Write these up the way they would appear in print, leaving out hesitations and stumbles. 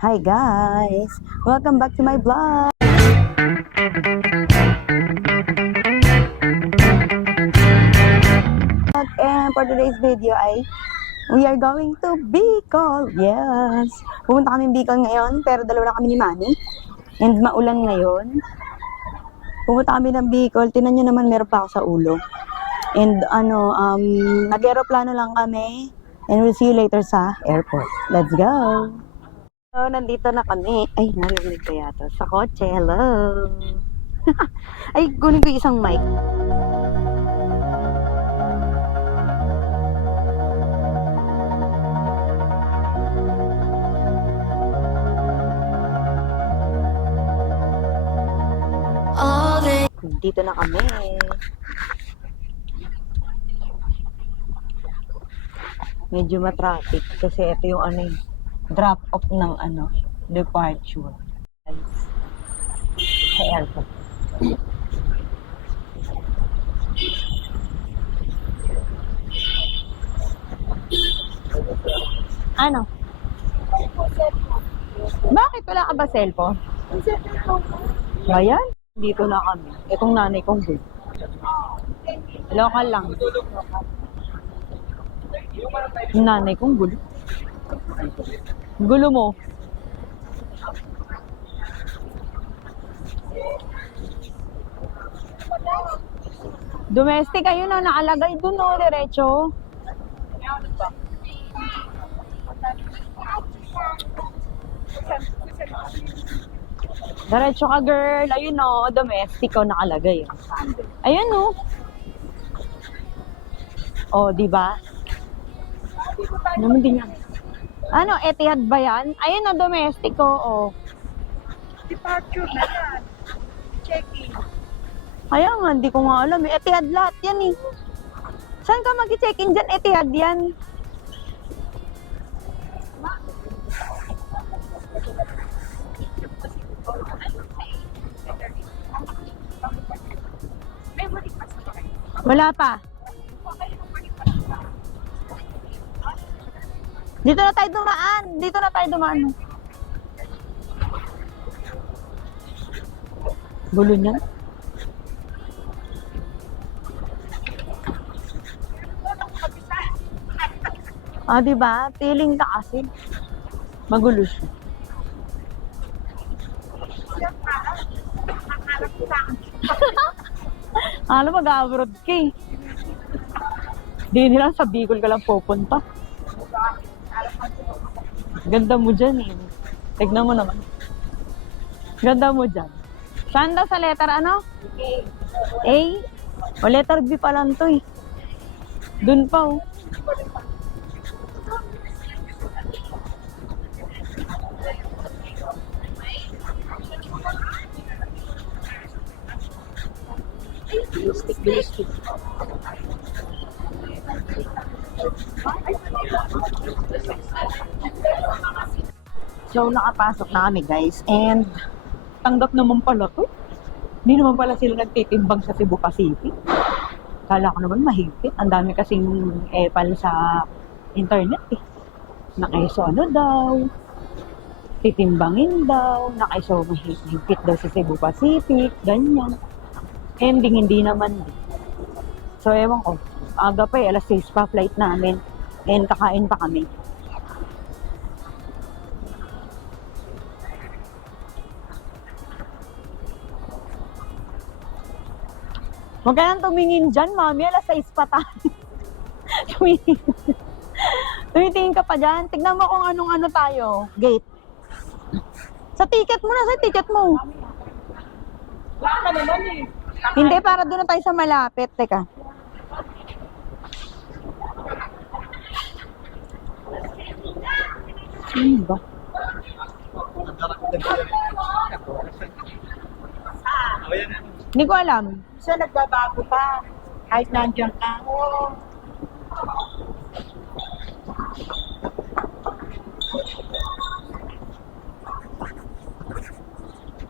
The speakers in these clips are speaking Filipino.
Hi guys! Welcome back to my vlog! And for today's video ay we are going to Bicol! Yes! Pumunta kami Bicol ngayon pero dalawa na kami ni Manny. And maulan ngayon. Pumunta kami ng Bicol. Tinan nyo naman meron pa ako sa ulo. And nag-aeroplano lang kami. And we'll see you later sa airport. Let's go! So, nandito na kami. Ay, narinig ko yata. Sa kotse. Hello! Ay, kunin ko isang mic. Dito na kami. Medyo matraffic kasi ito yung drop off ng departure. Sa airport. Ano? Bakit wala ka ba cellphone? Ayan, dito na kami. Itong nanay kong good. Local lang. Yung nanay kong gulo. Gulo mo. Domestic, ayun na, nakalagay dun o, diretso. Diretso ka, girl. Ayun o, domestic o, nakalagay. Ayun o. O, diba? Naman din yan. Ano, Etihad ba yan? Ayun o, domestic o. Departure na yan. Check-in. Kaya nga, hindi ko nga alam. Etihad lahat yan eh. Saan ka mag-check-in dyan? Etihad yan. Wala pa. Dito na tayo dumaan. Dito na tayo dumaan. Gulo niyan. Diba? Feeling ka kasi. Magulo siya. Ano, mag-abroad ka eh. Di nila sa Bicol ka lang pupunta. Ganda mo dyan eh. Tignan mo naman. Ganda mo dyan. Saan daw sa letter ano? A? O letter B pa lang to eh. Dun pa oh. Bilistik. So, nakapasok na kami guys. And, tanggap naman pala to. Hindi naman pala sila nagtitimbang sa Cebu Pacific. Kala ko naman mahigpit. Ang dami kasing epal sa internet eh. Nakaiso ano daw. Titimbangin daw. Nakaiso mahigpit daw sa Cebu Pacific. Ganyan. Ending, hindi naman. So, ewan ko. Aga pa eh. Alas 6 pa flight namin. And kakain pa kami. Huwag ka nang tumingin dyan, mami. Alas 6 pa tayo. Tumitingin ka pa dyan. Tignan mo kung anong-ano tayo. Gate. Sa ticket mo na. Sa ticket mo. Wala ka naman eh. Hindi, para doon na tayo sa malapit. Teka. Ba? Hindi ko alam. So, nagbabago pa. Kahit nandiyan ka.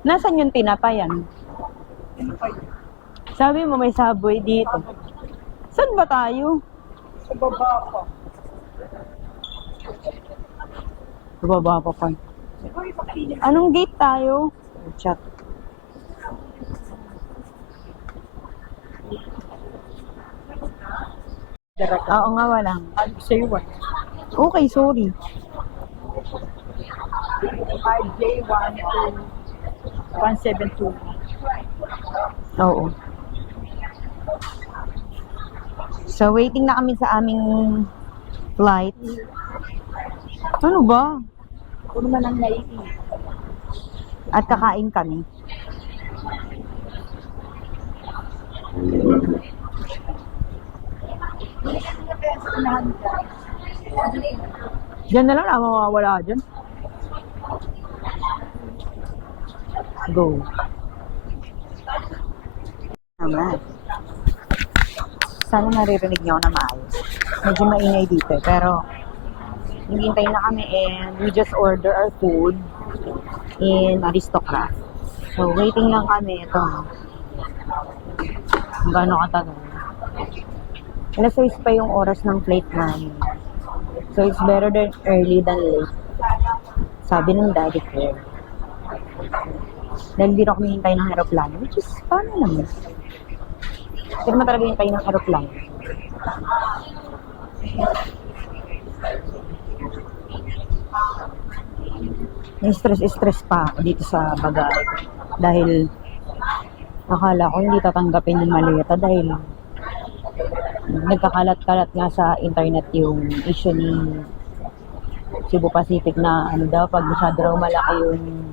Nasaan yung tinapayan? Ano pa yun? Sabi mo may subway dito. Saan ba tayo? Sa baba pa. Baba pa pa. Siguro yung makainin. Anong gate tayo? Chat. Oo nga, walang. Ano sa'yo, what? Okay, sorry. RJ1 to 172. Oo. So, waiting na kami sa aming flight. Ano ba? Kung naman ang naiinig. At kakain kami. Diyan na lang na mawawala dyan. Go. Naman. Sana naririnig niyo ako na maayos. Medyo maingay dito pero naghihintay na kami and we just order our food in Aristocrat. So waiting lang kami. Ito. Gano'ng katagal. Alas 6 pa yung oras ng flight namin. So it's better than early than late. Sabi ng daddy ko. Dahil di na kami hintay ng aeroplano. Which is, paano naman? Hindi naman talaga hintay ng aeroplano. Stress pa ako dito sa bagay. Dahil akala ko hindi tatanggapin yung maleta dahil nagkakalat-kalat nga sa internet yung issue ni Cebu Pacific na ano daw, pag masyado raw malaki yung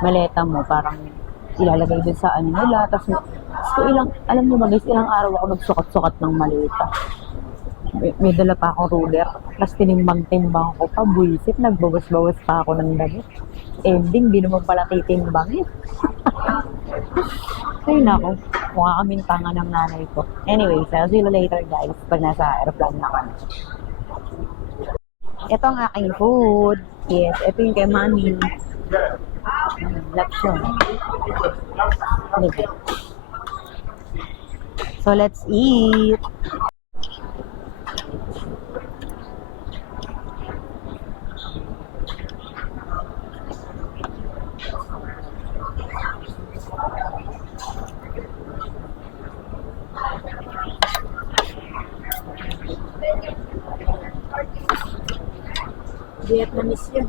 maleta mo, parang ilalagay din sa ano nila. Tapos ilang, alam mo ba guys, ilang araw ako nagsukat-sukat ng maleta. May dala pa akong ruler. Tapos tinimbang-timbang ko pa, buisit, nagbawas-bawas pa ako ng damit. Ending, di naman pala titimbangin. Ay nako, mukha kaming tanga ng nanay ko. Anyway, so I'll see you later guys pag nasa aeroplane na kami. Ito ang aking food. Yes, ito yung kay mami. Lapsyon. So let's eat. Vietnamese yun.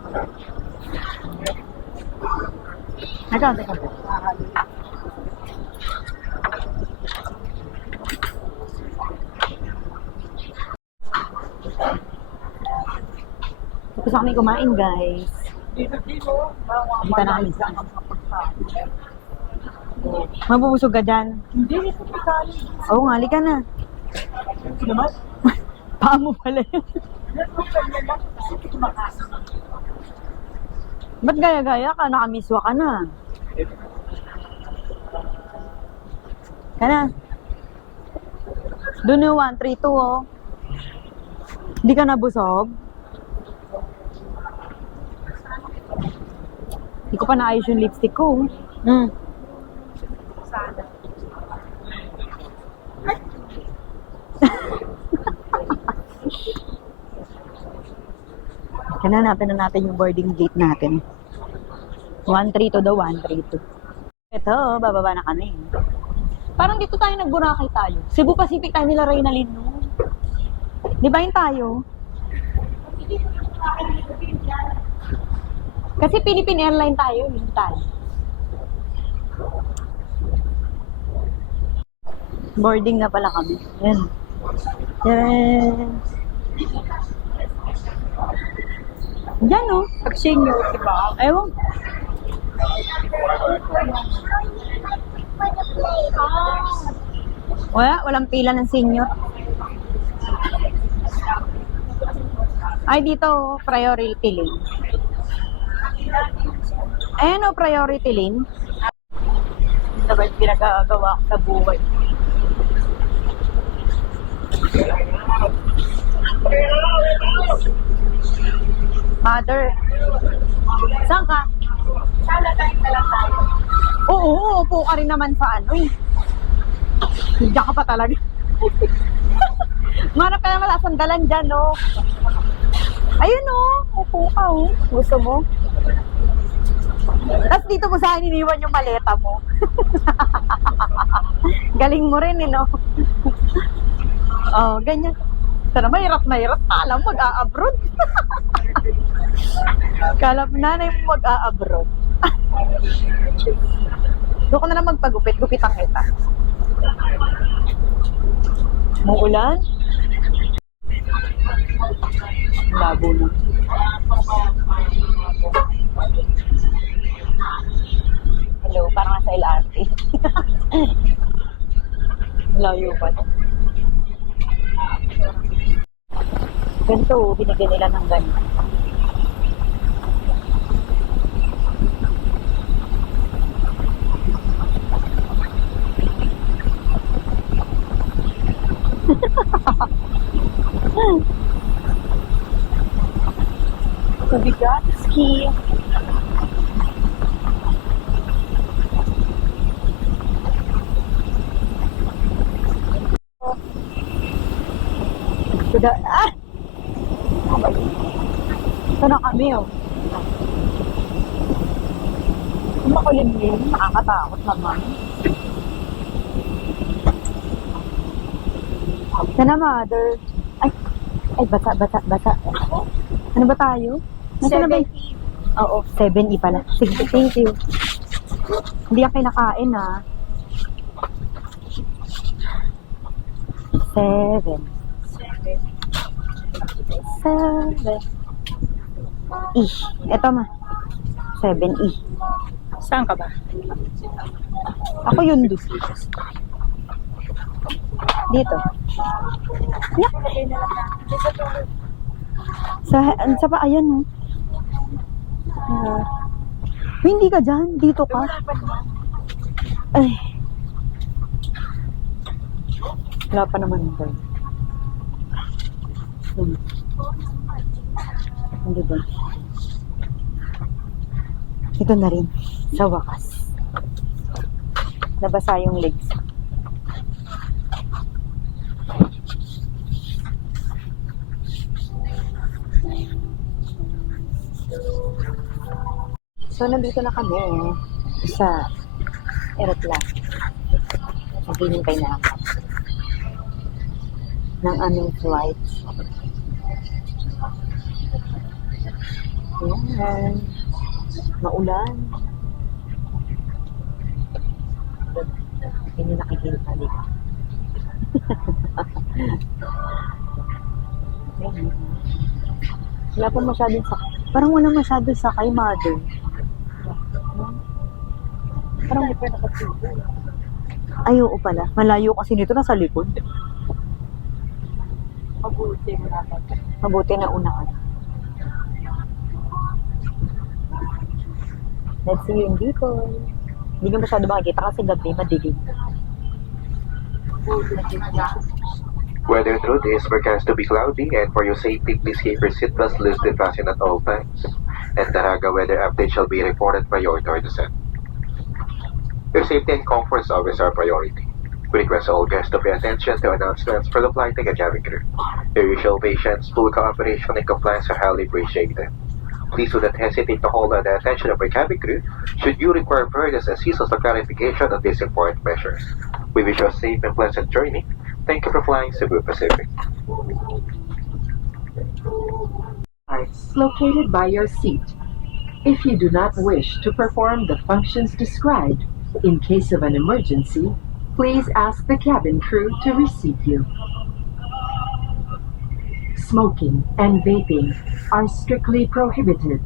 Teka. Tapos kami kumain guys. Dito, Dito na kami. Mabubusog ka dyan. hindi, ito pikali. Oo nga, halika na. Ito naman. Paa mo pala yun. Ba't gaya-gaya ka? Nakamiswa ka na. Kana. Doon yung 132 oh. Hindi ka nabusog? Hindi ko pa naayos yung lipstick ko. Sana. Hanapin na natin yung boarding gate natin. 132 daw, 132. Ito, bababa na kami. Parang dito tayo nag-Boracay tayo. Cebu Pacific tayo nila Reynalyn, no? Di ba yun tayo? Kasi Philippine Airline tayo, yun tayo. Boarding na pala kami. Yan. Yan. Diyan, no? Pag senior, diba? Ewan. Walang pila ng senior. Ay, dito, priority lane. Ayan o, priority lane. Ito ba yung pinagagawa ko sa buhay? Mother. Saan ka? Sana tayo na lang tayo. Oo, upo ka rin naman sa ano eh. Diyan ka pa talaga. Manap ka naman sa sandalan dyan, no? Ayun, no? Upo ka, oh. Gusto mo? Tapos dito mo sa akin iniwan yung maleta mo. Galing mo rin, no? Oh, ganyan. Sana mahirap na hirap. Alam mo, mag-a-abroad. Kala mo nanay mo mag-a-abroad. Doon ko na lang magpagupit. Gupitan kita. Muulan? Labo na. Hello, parang nasa LRT. Layo pa. Ganito, binigyan nila ng ganito. Kabigat, ski. Sudah, ito na kami, oh. Kung makulimlim, nakakatakot naman. Sana, mother. Ay, bata. Ano ba tayo? Nasaan na ba? Oo, 7E pala. Sige, thank you. Hindi yan kinakain, ha. 7. E. Ito ma. 7E. Saan ka ba? Ako yun doon. Dito. Yeah. Sa pa, ayan oh. Hindi ka dyan. Dito ka. Ay. Wala pa naman ito. Hindi ba? Ito na rin. Sa wakas. Nabasa yung legs. So, nandito na kami sa aeroplano. Naghihintay na ako ng aming flight. Ayan. Maulan. Hindi nakikita dito. Wala pa masyadong sakay. Parang wala masyadong sakay, mother. Parang hindi pa nakatulog. Ay, oo pala. Malayo kasi nito nasa likod. Mabuti na unahan. Let's see yung Bicol. Hindi nyo masyado makikita kasi gabi madilim. Weather through is forecast to be cloudy, and for your safety, please keep your seatbelts loosened and fastened at all times. And Daraga weather update shall be reported prior to our descent. Your safety and comfort is always our priority. We request all guests to pay attention to announcements for the flight and cabin crew. Your usual patience, full cooperation, and compliance are highly appreciated. Please do not hesitate to hold the attention of our cabin crew should you require further assistance or clarification on these important measures. We wish you a safe and pleasant journey. Thank you for flying Cebu Pacific. Parts located by your seat. If you do not wish to perform the functions described, in case of an emergency, please ask the cabin crew to receive you. Smoking and vaping are strictly prohibited.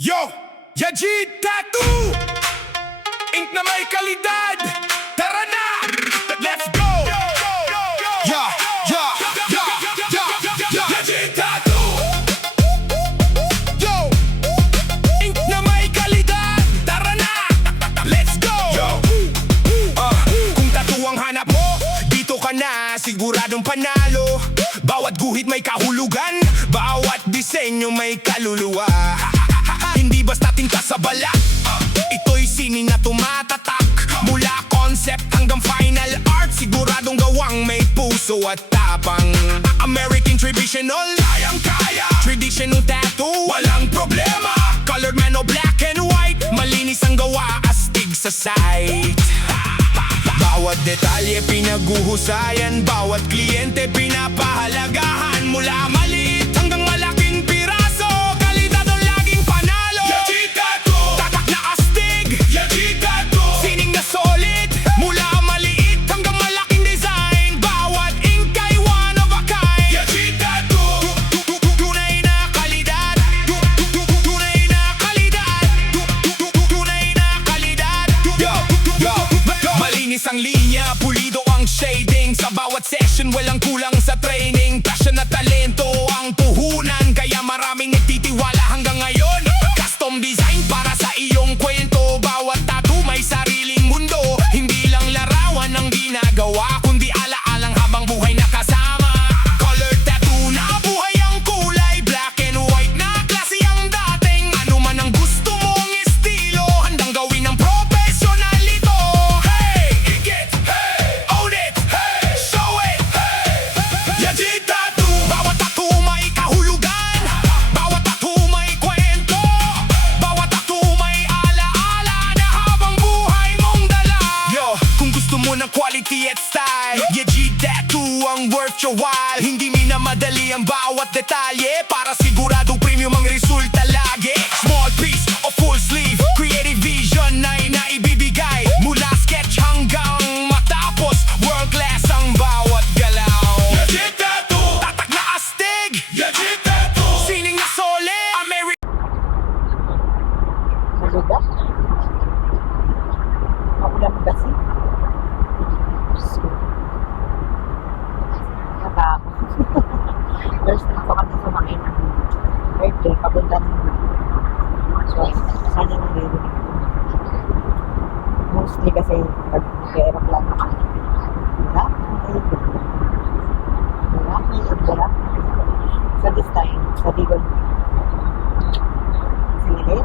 Yo! Yajid Tattoo! Ink na may kalidad! Tara na! Let's go! Yeah! Yajid Tattoo! Yo! Ink na may kalidad! Tara na! Let's go! Kung tattoo ang hanap mo, dito ka na siguradong panalo. Bawat guhit may kahulugan, bawat disenyo may kaluluwa. Hindi basta tinta sa balat, ito'y sining na tumatatak. Mula concept hanggang final art, siguradong gawang may puso at tapang. American traditional, kayang-kaya. Traditional tattoo, walang problema. Colored man o black and white, malinis ang gawa, astig sa sight. Bawat detalye pinaguhusayan, bawat kliyente pinapahalagahan. Mula maliit hanggang malaking piraso, kalidad ang laging panalo. Yachikato, tatak na astig. Yachikato, sining na solid. Mula maliit hanggang malaking design, bawat ink ay one of a kind. Yachikato, tunay na kalidad. Tunay na kalidad. Tunay na kalidad. Malinis ang linya, pulido ang shading. Sa bawat session, walang kulang sa training. Passion at talento ang puhunan, kaya maraming nagtitiwala hanggang ngayon. Custom design para sa iyong kwento. Bawat tattoo may sariling mundo. Hindi lang larawan ang ginagawa, kundi alaalang habang buhay nakasama. Color tattoo na buhay ang kulay, black and white na klase ang dating. Ano man ang gusto mong estilo, handang gawin ng professional ito. Hey, igit, hey, own it, hey, show it, hey. Yajit tattoo, bawat tattoo may kahulugan. Bawat tattoo may kwento. Bawat tattoo may alaala na habang buhay mong dala. Yo, kung gusto mo ng quality at style, Yajit tattoo ang worth your while. Hindi minamadali ang bawat detalye, para siguradong premium ang resulta lagi. Small piece o full sleeve, creative vision ay naibibigay. Mula sketch hanggang matapos, world class ang bawat galaw. Yajit tattoo, tatak na astig. Yajit tattoo, sining na solid. Malugat. Maulan kasi. Natakot. First time ko kasi sumakay ng airplane papunta ng so, sana naririnig ko. Mostly kasi pag nag-aeroplano ka, wala. So this time, sabi ko, sige,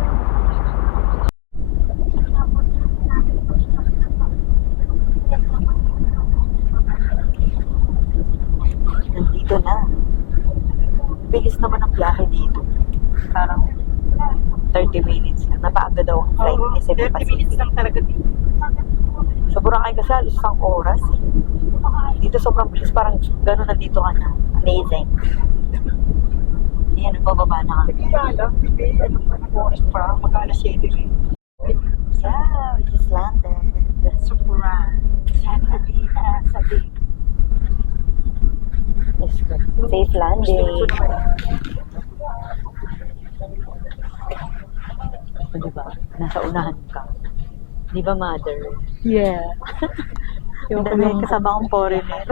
nandito na. Bilis naman ang biyahe dito. Parang 30 minutes lang. Napaaga daw ang flight ni Cebu 30 minutes lang talaga dito. Sa Boracay kasi alos isang oras. Dito sobrang bilis. Parang gano'n nandito ka na. Amazing. Ayan, nagbababa na kami. Kaya lang, hindi. Ano pa ng oras pa? Mag-alas 7 rin. Yeah, we just landed. Surprise. Sabi. Let's go. Safe landing. O, diba? Nasa unahan ka. Di ba, mother? Yeah. Yung kasama akong foreigner.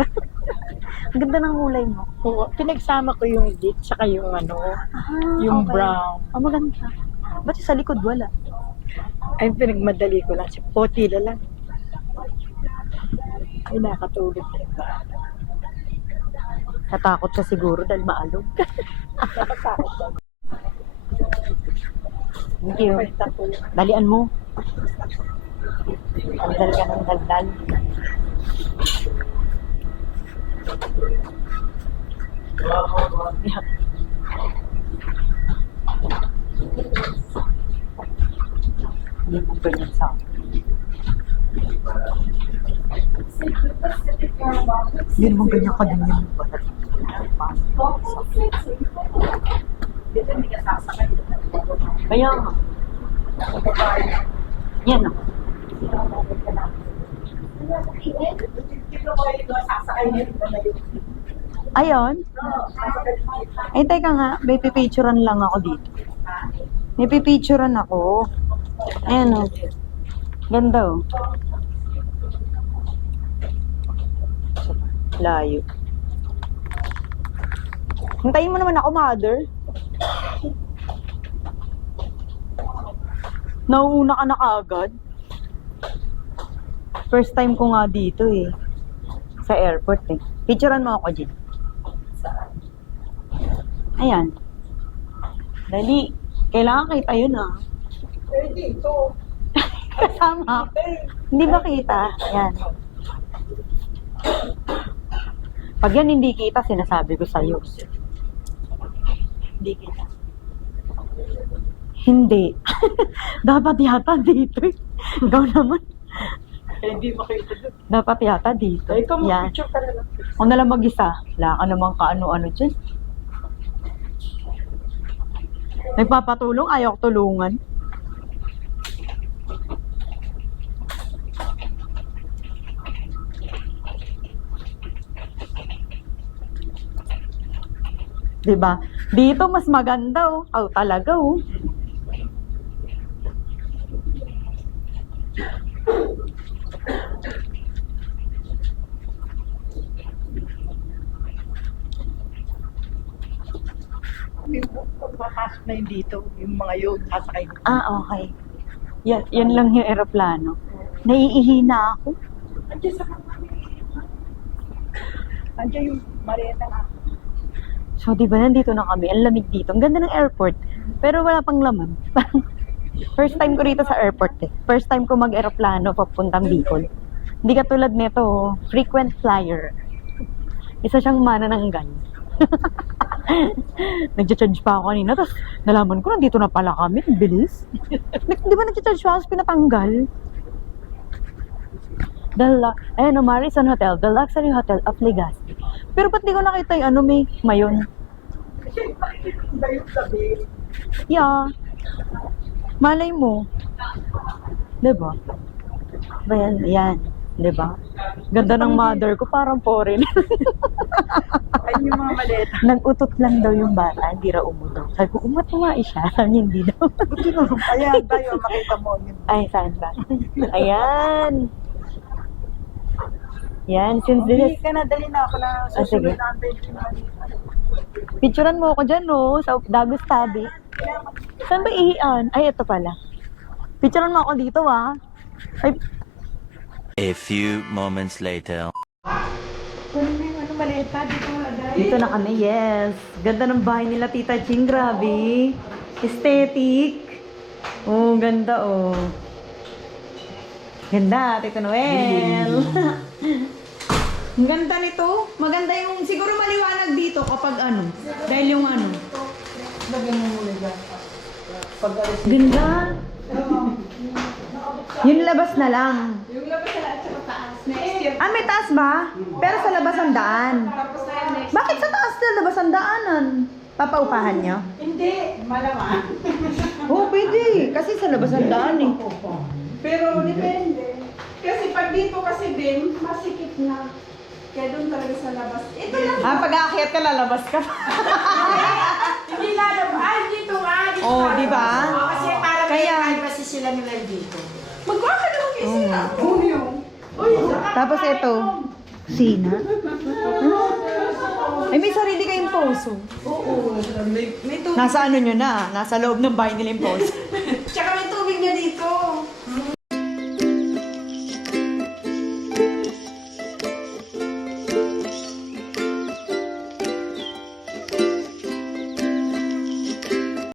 Ang ganda ng kulay mo. Oo, pinagsama ko yung lit, saka yung ano, yung okay. brown. Oh, maganda. Ba't yung sa likod wala? Ay, pinagmadali ko lang. Si Poti na lang. Ay, nakatulog na yung bata. Natakot siya siguro dahil maalog. Nakatakot lang. Thank you. Dalian mo. Daldal ka ng daldal. Hindi mo ganyan sa akin. Hindi naman ganyan ka din yun. Kaya nga. Yan o. Ayun. Ay, teka nga. May pipicturean lang ako dito. May pipicturean ako. Ayan o. Ganda o. Layo. Hintayin mo naman ako, mother. Nauuna ka na kaagad. First time ko nga dito eh. Sa airport eh. Picturean mo ako dyan. Ayan. Dali. Kailangan kita yun ah. Eh, dito. Kasama. Hindi ba kita? Ayan. Pag yan hindi kita, sinasabi ko sa'yo. Hindi kita. Hindi. Dapat yata dito eh. Ikaw naman. Hindi makita doon. Dapat yata dito. Ay, ikaw Yan. mag-picture ka na lang. Ako na lang mag-isa. Wala ka namang kaano-ano dyan. Nagpapatulong, ayaw ko tulungan. Diba? Dito mas maganda oh. Oh, talaga oh. Pagpapasok na yun dito, yung mga yun, sasakay doon. Ah, okay. Yan lang yung eroplano. Naiihina ako. Andiyan sa Andiyan yung Marieta na. So, di ba nandito na kami? Ang lamig dito. Ang ganda ng airport. Pero wala pang laman. First time ko rito sa airport eh. First time ko mag-aeroplano papuntang Bicol. Hindi katulad nito, oh. Frequent flyer. Isa siyang manananggal. Nag-charge pa ako kanina, tapos nalaman ko nandito na pala kami. Ang bilis. Di ba nag-charge pa ako, tapos pinatanggal? Ayan o, Marison Hotel, the luxury hotel of Legazpi. Pero ba't di ko nakita yung ano, may mayon? Kasi ba yung sabi? Yeah. Malay mo. Diba? Ba yan? Yan. Diba? Ganda ng mother ko, parang foreign. Ayun yung mga maleta. Nag-utot lang daw yung bata, hindi raw umudo. Sabi ko, umat siya. Sabi niya, hindi daw. Buti na. Ayan tayo, makita mo. Ay, saan ba? Ayan. Yan, since this Hindi is... ka na, dali na ako na sige. susunod na ang yung Manila. Picturean mo ako dyan, no? Sa Dagos Tabi. Saan ba ihian? Ay, ito pala. Picturean mo ako dito, ah. Ay, A few moments later. Kunin mo yung ano, maleta, dito mo lagay. dito na kami, yes. Ganda ng bahay nila, Tita Ching, grabe. Aesthetic. Oh, ganda, oh. Ganda, Tito Noel. Ang ganda nito. Maganda yung, siguro maliwanag dito kapag ano. Dahil yung ano. Lagyan mo muna dyan. Pag-alis. Ganda. Yung labas na lang. Yung labas na at saka taas. Next year. Ah, may taas ba? Pero sa labas ang daan. Tapos na yan next. Bakit sa taas na labas ang daanan? Papaupahan niyo? Hindi, malaman. Oo, pwede. Kasi sa labas ang daan eh. Pero depende. Kasi pag dito kasi din, masikip na. Kaya doon talaga sa labas. Ito lang. Ah, pag aakyat ka, lalabas ka. Hindi lalabas. Ay, dito nga. Dito Oo, lalabas. di ba? Oo, kasi parang Kaya- may privacy sila nila dito. Magawa ka naman kasi sila. Oo, yung. Uy, Tapos ito, Sina. Ay, may sarili kayong poso. oo. May tubig. Nasa ano nyo na? Nasa loob ng bahay nila yung poso. Tsaka may tubig niya dito.